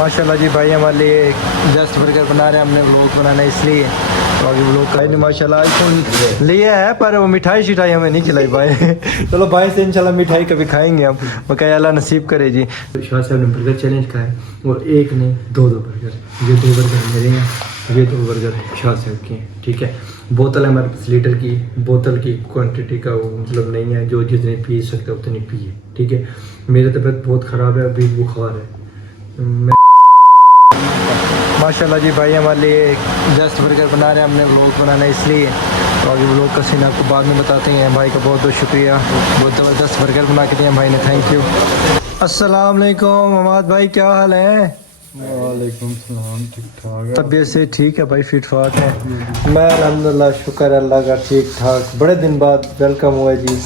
माशाल्लाह जी भाई हमारे लिए जस्ट बर्गर बना रहे हैं, हमने व्लॉग बनाना है इसलिए। तो अभी व्लॉग का नहीं माशाल्लाह आईफोन लिया है, पर वो मिठाई शिठाई हमें नहीं खिलाई भाई। चलो भाई से इंशाल्लाह मिठाई कभी खाएंगे हम, बकाया अल्लाह नसीब करे जी। शाह साहब ने बर्गर चैलेंज का है और एक ने दो बर्गर, ये 2 बर्गर मेरे हैं, ये 2 बर्गर शाह साहब के हैं, ठीक है। बोतल है हमारे पास लीटर की, बोतल की क्वांटिटी का वो मतलब नहीं है, जो जितनी पी सकते उतनी पिए, ठीक है। मेरी तबीयत बहुत ख़राब है, अभी बुखार है। माशाल्लाह जी भाई हमारे लिए जस्ट बर्गर बना रहे हैं, हमने व्लॉग बनाना है इसलिए। तो अभी व्लॉग का सीन आपको बाद में बताते हैं। भाई का बहुत बहुत शुक्रिया, बहुत ज़बरदस्त बर्गर बना के दिया भाई ने, थैंक यू। अस्सलाम वालेकुम अमाद भाई, क्या हाल है? वालेकुम सलाम, ठीक ठाक है। तबीयत से ठीक है भाई, फिट फाट है? मैं अल्हम्दुलिल्लाह शुक्र अल्लाह का ठीक ठाक। बड़े दिन बाद वेलकम हुआ जी,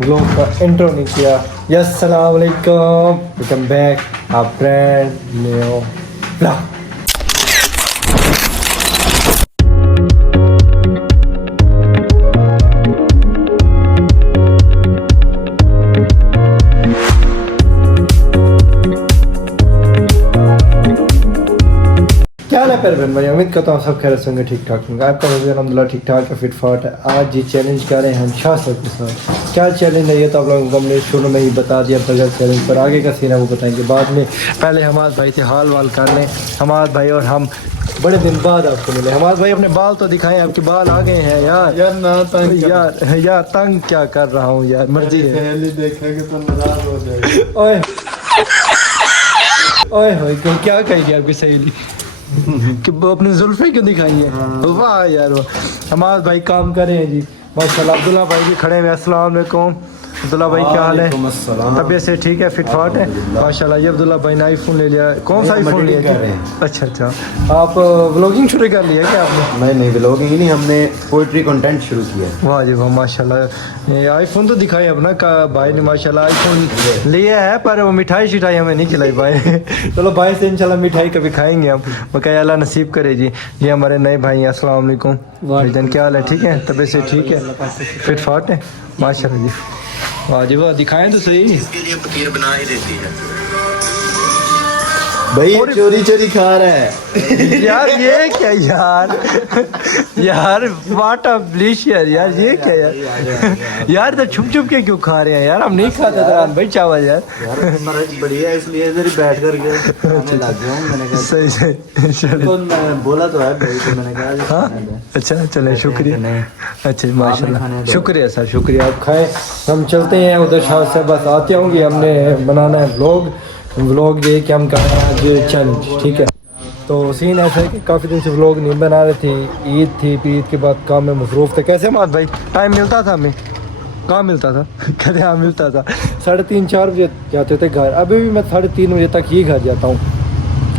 व्लॉग का इंट्रो नहीं किया। यस अस्सलाम वालेकुम, वेलकम बैक आ ब्रांड न्यू व्लॉग। क्या हाल है परवीन भाई, उम्मीद करता हूँ सब खैर होंगे, ठीक ठाक होंगे। आपका वजह अलहमदिल्ला ठीक ठाक है, फिट फाट है। आज जी चैलेंज कर रहे हैं हम शाह साहब के साथ। क्या चैलेंज है ये तो आप लोगों को हमने शुरू में ही बता दिया बर्गर चैलेंज, पर आगे का सीन है वो बताएंगे बाद में। पहले हमाद भाई से हाल वाल कर लें। हमाद भाई और हम बड़े दिन बाद आपको मिले। हमाद भाई अपने बाल तो दिखाएं, आपके बाल आ गए हैं यार। यार ना तंग यार तंग क्या कर रहा हूँ यार, मर्जी है। सहेली देखेंगे तो नाराज हो जाएगी। ओए ओए होए, क्या कहेगी आपकी सहेली कि वो अपनी जुल्फे क्यों दिखाई है? वाह यार वाह। हमारे भाई काम कर रहे हैं जी माशाल्लाह। अब्दुल्ला भाई भी खड़े हैं। अस्सलाम वालेकुम अब्दुल्ला भाई, क्या हाल है? तबीयत से ठीक है, फिट फाट है माशाल्लाह। ये अब्दुल्ला भाई ने आईफोन ले लिया। कौन सा आईफोन लिया? अच्छा अच्छा, आप व्लॉगिंग शुरू कर लिया क्या आपने? नहीं व्लॉगिंग नहीं, हमने पोइट्री कंटेंट शुरू किया। वाह जी वाह माशाल्लाह। ये आईफोन तो दिखाई अपना का भाई ने माशाल्लाह आईफोन लिया है, पर वो मिठाई शिठाई हमें नहीं खिलाई भाई। चलो भाई से इंशाल्लाह मिठाई कभी खाएंगे हम, बकाया अल्लाह नसीब करे जी। ये हमारे नए भाई हैं। अस्सलाम वालेकुम भाईजान, क्या हाल है? ठीक है, तबीयत से ठीक है, फिट फाट है माशाल्लाह जी। वाह जी वाह, दिखाएं तो सही। इसके लिए फकीर बना ही देती है भाई, चोरी चोरी खा रहा है। यार ये क्या यार, यार वाट अ ब्लिशियर यार, ये क्या यार? यार तो छुप छुप के क्यों खा रहे हैं यार? हम नहीं खाते दरान भाई चावल यार। बढ़िया, इसलिए इधर बैठ कर लग गया हूँ। मैंने कहा सही सही, तो मैं बोला तो है भाई, तो मैंने कहा हाँ अच्छा चले शुक्रिया। अच्छा माशाल्लाह, शुक्रिया सर शुक्रिया। आप खाएं, हम चलते हैं उधर। शाह से बस आते होंगे, हमने बनाना है व्लॉग ये कि हम कर रहे हैं आज चैलेंज, ठीक है। तो सीन ऐसा है कि काफ़ी दिन से व्लॉग नहीं बना रहे थे, ईद थी, ईद के बाद काम में मसरूफ़ थे। कैसे मात भाई, टाइम मिलता था हमें? कहाँ मिलता था? कहते हाँ मिलता था। 3:30-4 बजे जाते थे घर, अभी भी मैं 3:30 बजे तक ही घर जाता हूँ।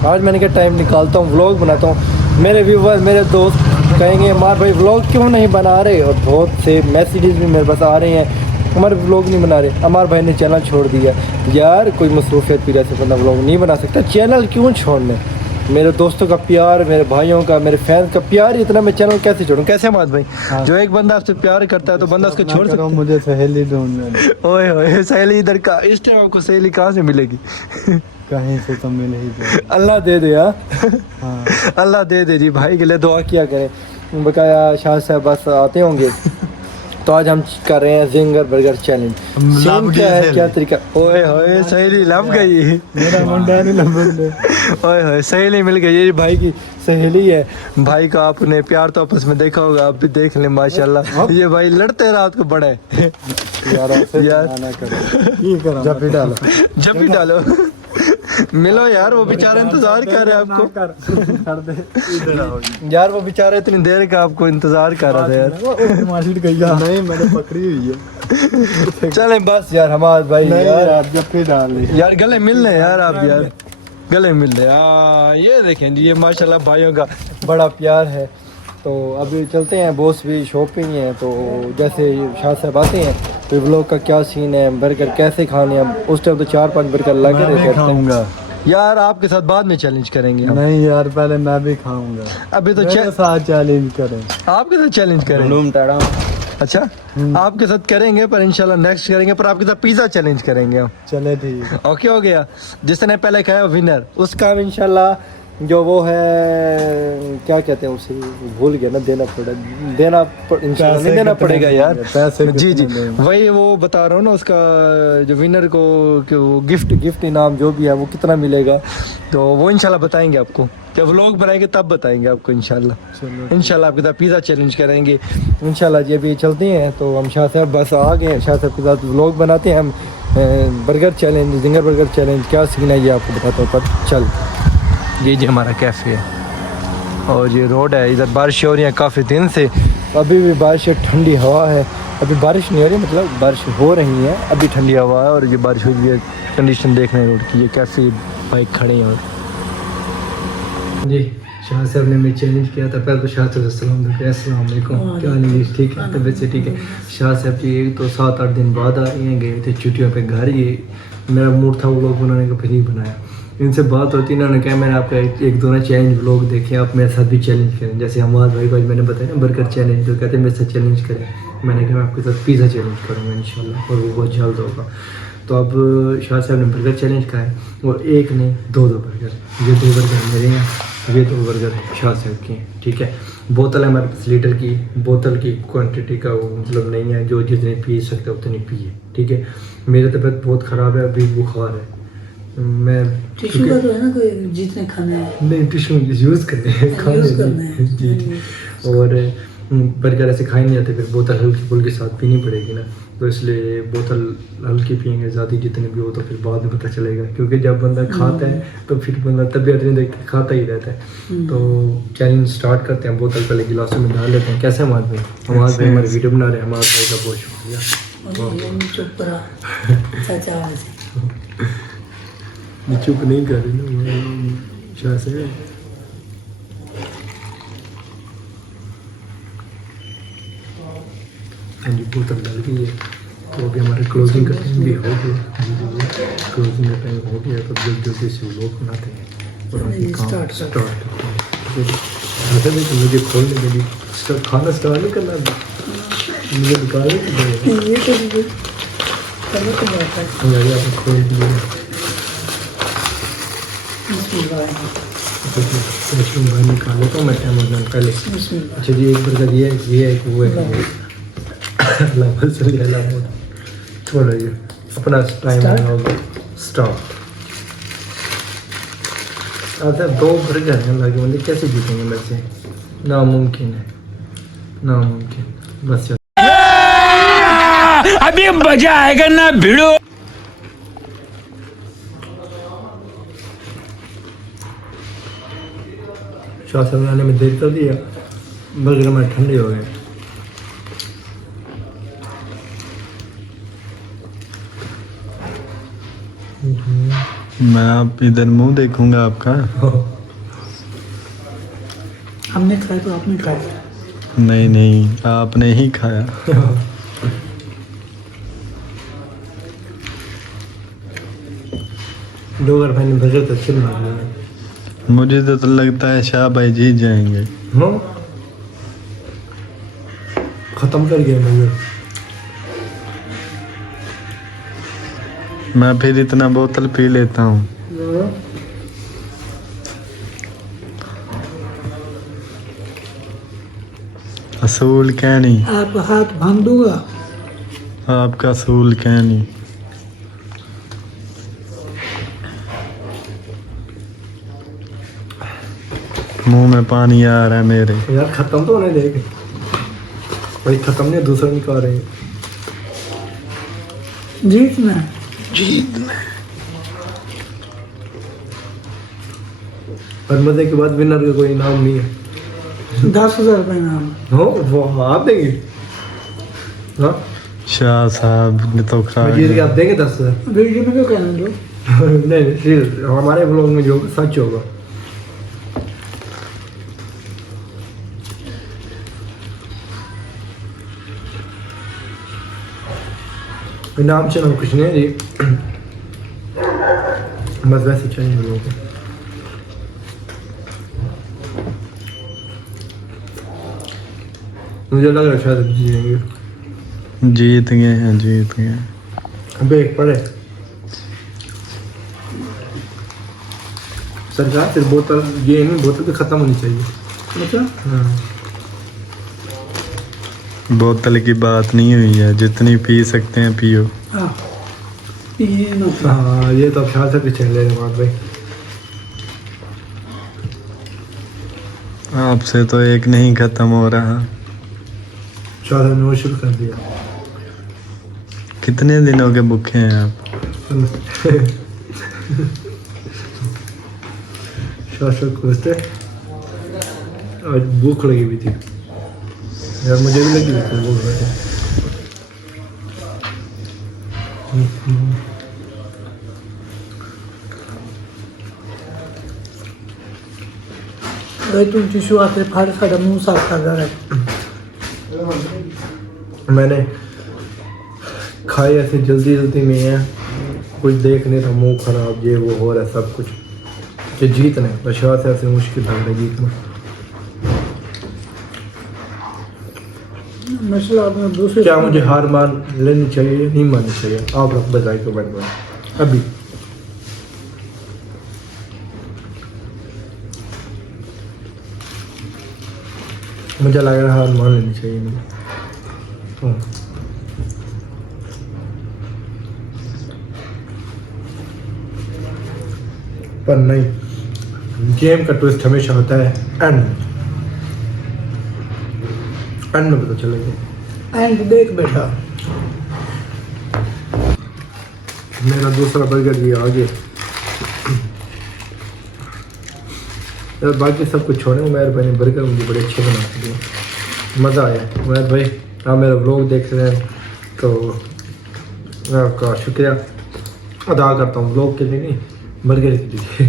आज मैंने क्या टाइम निकालता हूँ, व्लॉग बनाता हूँ। मेरे व्यूवर मेरे दोस्त कहेंगे मार भाई व्लॉग क्यों नहीं बना रहे, और बहुत से मैसेजेस भी मेरे पास आ रहे हैं हमारे व्लॉग नहीं बना रहे। अमार भाई ने चैनल छोड़ दिया। यार कोई मसरूफियत की वजह से बंदा व्लॉग नहीं बना सकता, चैनल क्यों छोड़ने? मेरे दोस्तों का प्यार, मेरे भाइयों का, मेरे फैंस का प्यार इतना, मैं चैनल कैसे छोड़ूं? कैसे अमाद भाई? हाँ। जो एक बंदा आपसे प्यार करता है तो बंदा उसको छोड़ सकता है? मुझे सहेली ढूंढ। ओए ओए, सहेली इधर का, इस टाइम आपको सहेली कहाँ से मिलेगी? कहीं से तो मिल ही जाए। अल्लाह दे दे। हाँ अल्लाह दे दे जी, भाई के लिए दुआ किया करें। बकाया शाह साहब बस आते होंगे। तो आज हम कर रहे हैं जिंगर बर्गर चैलेंज। सीन क्या है, क्या तरीका? ओए होए सहेली लग गई, मेरा मुंडा नहीं लग। ओए होए सहेली मिल गई, ये भाई की सहेली है। भाई का आपने प्यार तो आपस में देखा होगा, आप भी देख लें माशाल्लाह। ये भाई लड़ते रात को बड़े यार जब भी डालो मिलो यार, वो बेचारे इंतजार कर रहे हैं आपको। यार वो बेचारे इतनी देर का आपको इंतजार कर रहे थे यार। नहीं मैंने पकड़ी हुई है। चले बस यार हमारे भाई यार जब भी डाल यार गले मिल रहे यार, आप यार गले मिल रहे। ये देखें जी, ये माशाल्लाह भाइयों का बड़ा प्यार है। तो अभी चलते हैं, बॉस भी शॉप पे ही हैं। तो जैसे शाह साहब आते हैं तो व्लॉग का क्या सीन है, बर्गर कैसे खाने हैं। उस टाइम तो 4-5 बर्गर लगे रहते खाऊंगा यार। आपके साथ बाद में चैलेंज करेंगे हम। नहीं यार पहले मैं भी खाऊंगा। अभी तो साथ चैलेंज करें, आपके साथ चैलेंज करें। अच्छा आपके साथ करेंगे पर इंशाल्लाह नेक्स्ट करेंगे, पर आपके साथ पिज्जा चैलेंज करेंगे हम। चले ठीक। ओके हो गया। जिसने पहले खाया विनर, उसका इंशाल्लाह जो वो है क्या कहते हैं उसे, भूल गया ना, इंशाल्लाह नहीं देना पड़ेगा यार पैसे जी जी वही वो बता रहा हूँ ना, उसका जो विनर को कि वो गिफ्ट इनाम जो भी है वो कितना मिलेगा, तो वो इंशाल्लाह बताएंगे आपको, जब व्लॉग बनाएंगे तब बताएंगे आपको इंशाल्लाह आपके साथ पिज़्ज़ा चैलेंज करेंगे इंशाल्लाह जी। अभी चलते हैं तो हम शाह साहब बस आ गए हैं, शाह साहब के साथ व्लॉग बनाते हैं हम। Burger challenge, ginger burger challenge क्या सीखना है ये आपको बताता हूँ, पर चल ये जी हमारा कैफ़े है और ये रोड है, इधर बारिश हो रही है काफ़ी दिन से, अभी भी बारिश है, ठंडी हवा है। अभी बारिश नहीं हो रही, मतलब बारिश हो रही है, अभी ठंडी हवा है और ये बारिश हो रही है। कंडीशन देख रहे हैं रोड की, ये कैफ़े बाइक खड़े हैं। और जी शाह साहब ने मैं चैलेंज किया था, पहले तो शाह साहब अस्सलाम वालेकुम, क्या नहीं ठीक है, तबीयत से ठीक है। शाह साहब जी तो 7-8 दिन बाद आ गए थे छुट्टियों पे घर, ये मेरा मूड था वो लोग बनाने का, फिर नहीं बनाया। इनसे बात होती, इन्होंने कहा मैंने आपका एक दो ना चैलेंज व्लॉग देखे, आप मेरे साथ भी चैलेंज करें। जैसे हमारे भाई को आज मैंने बताया ना बर्गर चैलेंज, तो कहते हैं मेरे साथ चैलेंज करें। मैंने कहा मैं आपके साथ पिज़्ज़ा चैलेंज करूँगा इंशाल्लाह, और वो बहुत जल्द होगा। तो अब शाह साहब ने बर्गर चैलेंज का है, और एक ने 2 बर्गर, ये 2 बर्गर मेरे हैं, ये 2 बर्गर शाह साहब के हैं, ठीक है। बोतल है हमारे पास लीटर की, बोतल की क्वांटिटी का वो मतलब नहीं है, जो जितनी पी सकते उतनी पिए, ठीक है। मेरी तबीयत बहुत ख़राब है, अभी बुखार है, मैं टिश्यू का तो है ना कोई जितने खाने हैं, नहीं टिश्यू यूज़ करने हैं, खाने जी जी। और बर्गर ऐसे खाए नहीं जाते, फिर बोतल हल्की फुल्की साथ पीनी पड़ेगी ना, तो इसलिए बोतल हल्की पियेंगे, ज़्यादा जितने भी हो तो फिर बाद में पता चलेगा, क्योंकि जब बंदा खाता है तो फिर बंदा तबीयत नहीं देखते, खाता ही रहता है। तो चैलेंज स्टार्ट करते हैं, बोतल पहले गिलासों में डाल लेते हैं। कैसे हमारे भाई हमारे वीडियो बना रहे हैं, हमारे भाई का बहुत शुक्रिया। चुप रहा चाचा चुप नहीं कर रही ना शाह से। हाँ जी बोतल डाल गई है, तो अभी हमारे क्लोजिंग का टाइम भी हो गया, क्लोजिंग का टाइम हो गया, तो जल्दी से लोग बनाते हैं और हम काम स्टार्ट करते हैं। मुझे खोलने के लिए खाना स्टार्ट नहीं करना, मुझे निकालने की ये तो चलो तो बात है, आपने खोल दिया बाहर निकाले तो मैं टाइम हो पहले। अच्छा जी एक बर्गर ये है कि वो है छोड़ो ये अपना टाइम हो गया स्टॉप। अच्छा 2 बर्गर हैं लगे, मतलब कैसे जीतेंगे मेरे से, नामुमकिन है, नामुमकिन। बस अभी मजा आएगा ना भिड़ो। शाह साहब बनाने में देर कर दिया, बर्गर हमारे ठंडे हो गए। मैं आप इधर मुंह देखूंगा आपका। हमने खाया तो आपने खाया, नहीं आपने ही खाया। डोगर भाई ने बर्गर तो अच्छे बना दिए। मुझे तो लगता है शाह भाई जीत जाएंगे। हाँ खत्म कर गया बर्गर। मैं फिर इतना बोतल पी लेता हूँ। असूल क्या नहीं, आप हाथ भांग दूंगा। आपका असूल क्या नहीं। मुंह में पानी आ रहा है मेरे। यार खत्म तो होने देगा भाई, खत्म नहीं, दूसरा निकाल रहे हैं। जीतना और मजे के बाद विनर का कोई इनाम नहीं है। 10,000 रुपये नाम हो वो आप देंगे? हाँ शाह साहब ने तो खा जीत के आप देंगे 10,000? वीडियो में क्यों कहना दो। नहीं फिर हमारे ब्लॉग में जो होगा सच होगा। इनाम से कुछ नहीं जी, बस वैसे चाहिए लोगों को। मुझे लग रहा है शायद जीतेंगे। जीत गए हैं, जीत गए। ब्रेक पड़े सरकार, फिर बोतल ये नहीं, बोतल भी खत्म होनी चाहिए। अच्छा हाँ बोतल की बात नहीं हुई है, जितनी पी सकते हैं पियो। हाँ ये ना हाँ, ये तो अब शाह से पीछे ले बात भाई। आपसे तो एक नहीं खत्म हो रहा। शाह साहब ने वो शुरू कर दिया। कितने दिनों के भूखे हैं आप? शाह साहब खोजते आज भूख लगी हुई थी यार, मुझे भी लगी हुई थी भूख लगी। भाई तुम टिश्यू आते फाड़ साढ़ा मुंह साफ कर रहा है। मैंने खाए ऐसे जल्दी जल्दी में है, कुछ देख नहीं था, मुंह खराब ये वो हो रहा है सब कुछ, कि जीतने बशा से ऐसे मुश्किल लग रहा है जीतना। मसला आपने दूसरे क्या मुझे हार मान लेनी चाहिए, नहीं माननी चाहिए? आप लोग बताइए कमेंट में अभी। मुझे लग रहा है हार मान लेनी चाहिए मुझे। पर नहीं, गेम का ट्विस्ट हमेशा होता है एंड में पता चलेगा। एंड देख बेटा, मेरा दूसरा बर्गर भी आ गया यार। बाकी सब कुछ छोड़े, उमैर भाई ने बर्गर मुझे बड़े अच्छे बना के दिए, मज़ा आया। उमैर भाई आप मेरा व्लॉग देख रहे हैं तो मैं आपका शुक्रिया अदा करता हूँ, व्लॉग के लिए नहीं बर्गर के लिए।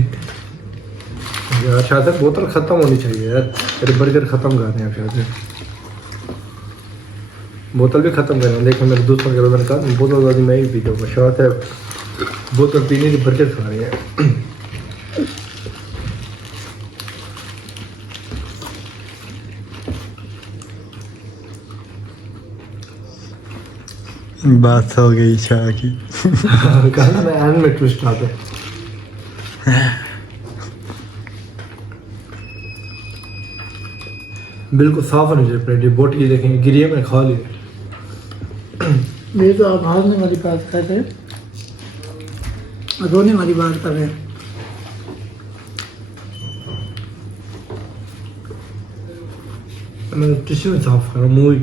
यार शायद बोतल ख़त्म होनी चाहिए यार, मेरे बर्गर ख़त्म कर रहे हैं शायद, बोतल भी ख़त्म कर रहे हैं। देखो मेरे दोस्तों के मैंने कहा बोतल वाली मैं ही पी जाऊँगा, शायद है बोतल पीने की बर्गर खा रहे हैं। बात हो गई शाह की। कहा मैं एंड में ट्विस्ट आता बिल्कुल साफ होनी चाहिए प्लेट। बोटी देखेंगे गिरी है, मैं खा ली। ये तो आप हारने वाली बात कर रहे हैं, रोने वाली बात कर रहे हैं। मैं टिश्यू में साफ कर रहा हूँ मुँह।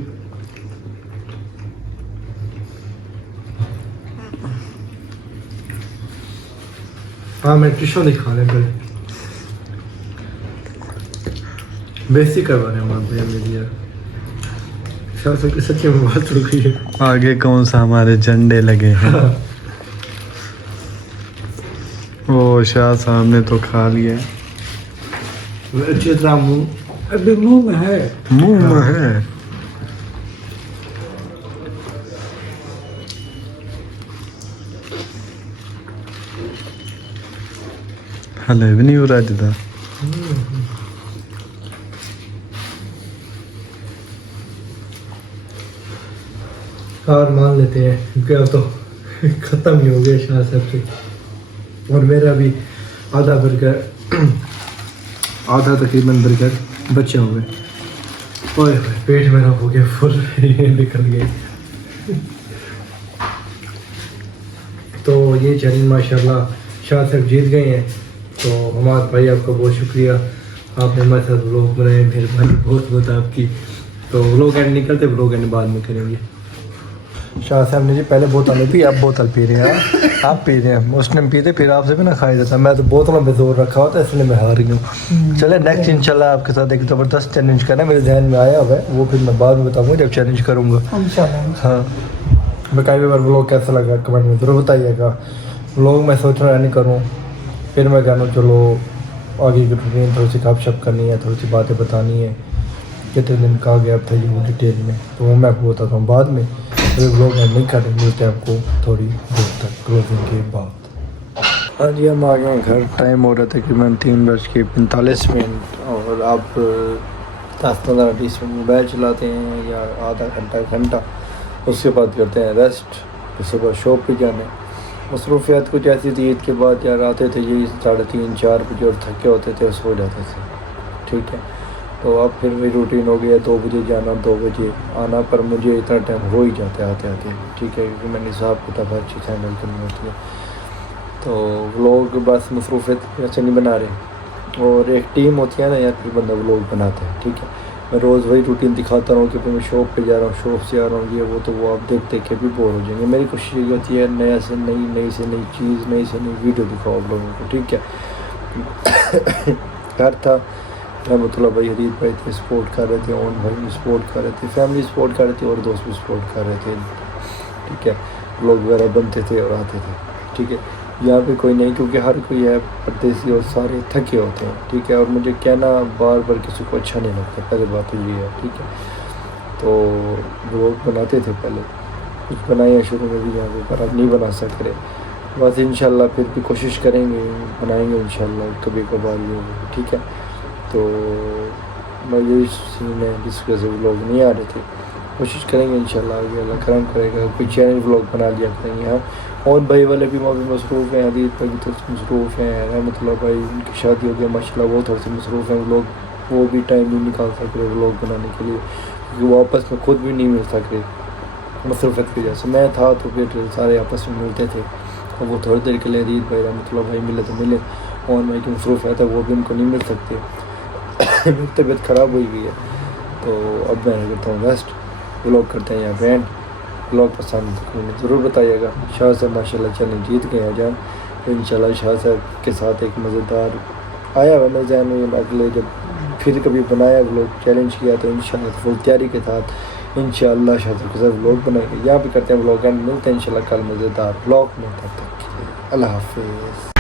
हाँ मैं टिश्यू नहीं खा रहे पहले, बेइज्जती करवा रहे हैं वहाँ पे मेरी यार। शाह साहब की सच्ची में बात हो गई है। आगे कौन सा हमारे झंडे लगे हैं? ओ शाह साहब ने तो खा लिया। अच्छी तरह मुँह अभी मुंह में है। मुंह में है। हले भी नहीं हो रहा जिदा। हार मान लेते हैं क्योंकि अब तो ख़त्म ही हो गया शाह साहब से। और मेरा भी आधा बर्गर आधा तकरीबन बर्गर बचे हुए। ओए पेट मेरा हो गया फुल, ये निकल गए। तो ये चैलेंज माशाल्लाह शाह साहब जीत गए हैं। तो हमारे भाई आपका बहुत शुक्रिया, आपने हमारे साथ व्लॉग बनाए, मेहरबानी बहुत बहुत आपकी। तो व्लॉग एंड निकलते, व्लॉग एंड बाद में करेंगे। शाह साहब ने जी पहले बोतल पी, अब बोतल पी रहे हैं। आप पी रहे हैं, उसने पीते फिर आपसे भी ना खाया जाता। मैं तो बोतलों में जोर रखा होता है इसलिए मैं हार गई हूँ। चले नेक्स्ट इंशाल्लाह आपके साथ एक ज़बरदस्त चैलेंज करना मेरे ध्यान में आया हुआ है, वो फिर मैं बाद में बताऊँगा जब चैलेंज करूँगा। हाँ मैं कई बार व्लॉग कैसा लगा कमेंट में ज़रूर बताइएगा। व्लॉग मैं सोच रहा नहीं करूँ, फिर मैं कहूँ चलो आगे की रूटीन थोड़ी सी गपशप करनी है, थोड़ी सी बातें बतानी है, कितने दिन का गैप था ये वो डिटेल में, तो वो मैं आपको बताता हूँ बाद में। अभी व्लॉग में नहीं कर मिलते आपको थोड़ी देर तक क्लोजिंग के बाद। हाँ जी हम आ गए हैं घर, टाइम हो रहा था तकरीबन 3:45 और आप 10-15-20 मिनट मोबाइल चलाते हैं या आधा घंटा घंटा, उसके बाद करते हैं रेस्ट, फिर सुबह शॉप पे जाना है। मसरूफियात कुछ ऐसी थी, ईद के बाद यार आते थे यही 3:30-4 बजे और थके होते थे, सो जाते थे, ठीक है। तो अब फिर वही रूटीन हो गया, 2 बजे जाना 2 बजे आना, पर मुझे इतना टाइम हो ही जाता है आते आते, ठीक है, क्योंकि मैंने हिसाब किताब हर चीज़ हैंडल करनी होती है। तो व्लॉग बस मसरूफियत ऐसे नहीं बना रहे, और एक टीम होती है ना यार, फिर बंदा व्लॉग बनाता है, ठीक है। मैं रोज़ वही रूटीन दिखाता रहा हूँ कि फिर मैं शॉप पे जा रहा हूँ, शॉप से आ रहा हूँ, ये वो, तो वो आप देख देख के भी बोर हो जाएंगे। मेरी कोशिश ये होती है नया से नई चीज़, नई से नई वीडियो दिखाओ आप लोगों को, ठीक है। घर था मतलब भाई, हरीत भाई थे सपोर्ट कर रहे थे, ओन भाई भी सपोर्ट कर रहे थे, फैमिली सपोर्ट कर रहे थे, और दोस्त भी सपोर्ट कर रहे थे, ठीक है। व्लॉग वगैरह बनते थे और आते थे, ठीक है। यहाँ पे कोई नहीं, क्योंकि हर कोई है परदेसी और सारे थके होते हैं, ठीक है। और मुझे कहना बार बार किसी को अच्छा नहीं लगता, पहले बात तो ये है, ठीक है। तो व्लॉग बनाते थे पहले, कुछ बनाए शुरू में भी यहाँ पे, पर अब नहीं बना सक रहे। बस इंशाल्लाह फिर भी कोशिश करेंगे, बनाएंगे इंशाल्लाह कभी कभार ये, ठीक है। तो मैं यही सीन है जिस वजह से व्लॉग नहीं आ रहे थे, कोशिश करेंगे इंशाल्लाह, आगे अल्लाह करम करेगा, कोई चैनल व्लॉग बना लिया करेंगे। हाँ, और भाई वाले भी मसरूफ़ हैं, हदीत भाई भी थोड़ी मसरूफ़ हैं, रहमतुल्लाह भाई उनकी शादी हो गई माशाल्लाह, वो थोड़ी सी मसरूफ़ हैं, व्लॉग वो भी टाइम नहीं निकाल सक रहे व्लॉग बनाने के लिए, क्योंकि वो आपस में खुद भी नहीं मिल सक रहे मसरूफ़ियत की वजह से। मैं था तो फिर सारे आपस में मिलते थे, और वो थोड़ी देर के लिए हदीत भाई रहमतुल्लाह भाई मिले तो मिले, और भाई की मसरूफ़ियत है वो भी उनको नहीं मिल सकती। मेरी तबीयत ख़राब हुई गई है, तो अब मैं करता हूँ रेस्ट, व्लॉग करते हैं यहाँ पे एंड। व्लॉग पसंद ज़रूर बताइएगा। शाह साहब माशाल्लाह चैलेंज जीत गए आज, इंशाल्लाह शाह साहब के साथ एक मज़ेदार आया हुआ मेरे जहन में, अगले जब फिर कभी बनाया व्लॉग चैलेंज किया तो इंशाल्लाह फुल तैयारी के साथ इंशाल्लाह शाह साहब के साथ व्लॉग बनाएंगे। यहाँ पे करते हैं व्लॉग एंड, मिलते हैं इंशाल्लाह कल मज़ेदार व्लॉग में, तब तक के लिए अल्लाह हाफिज़।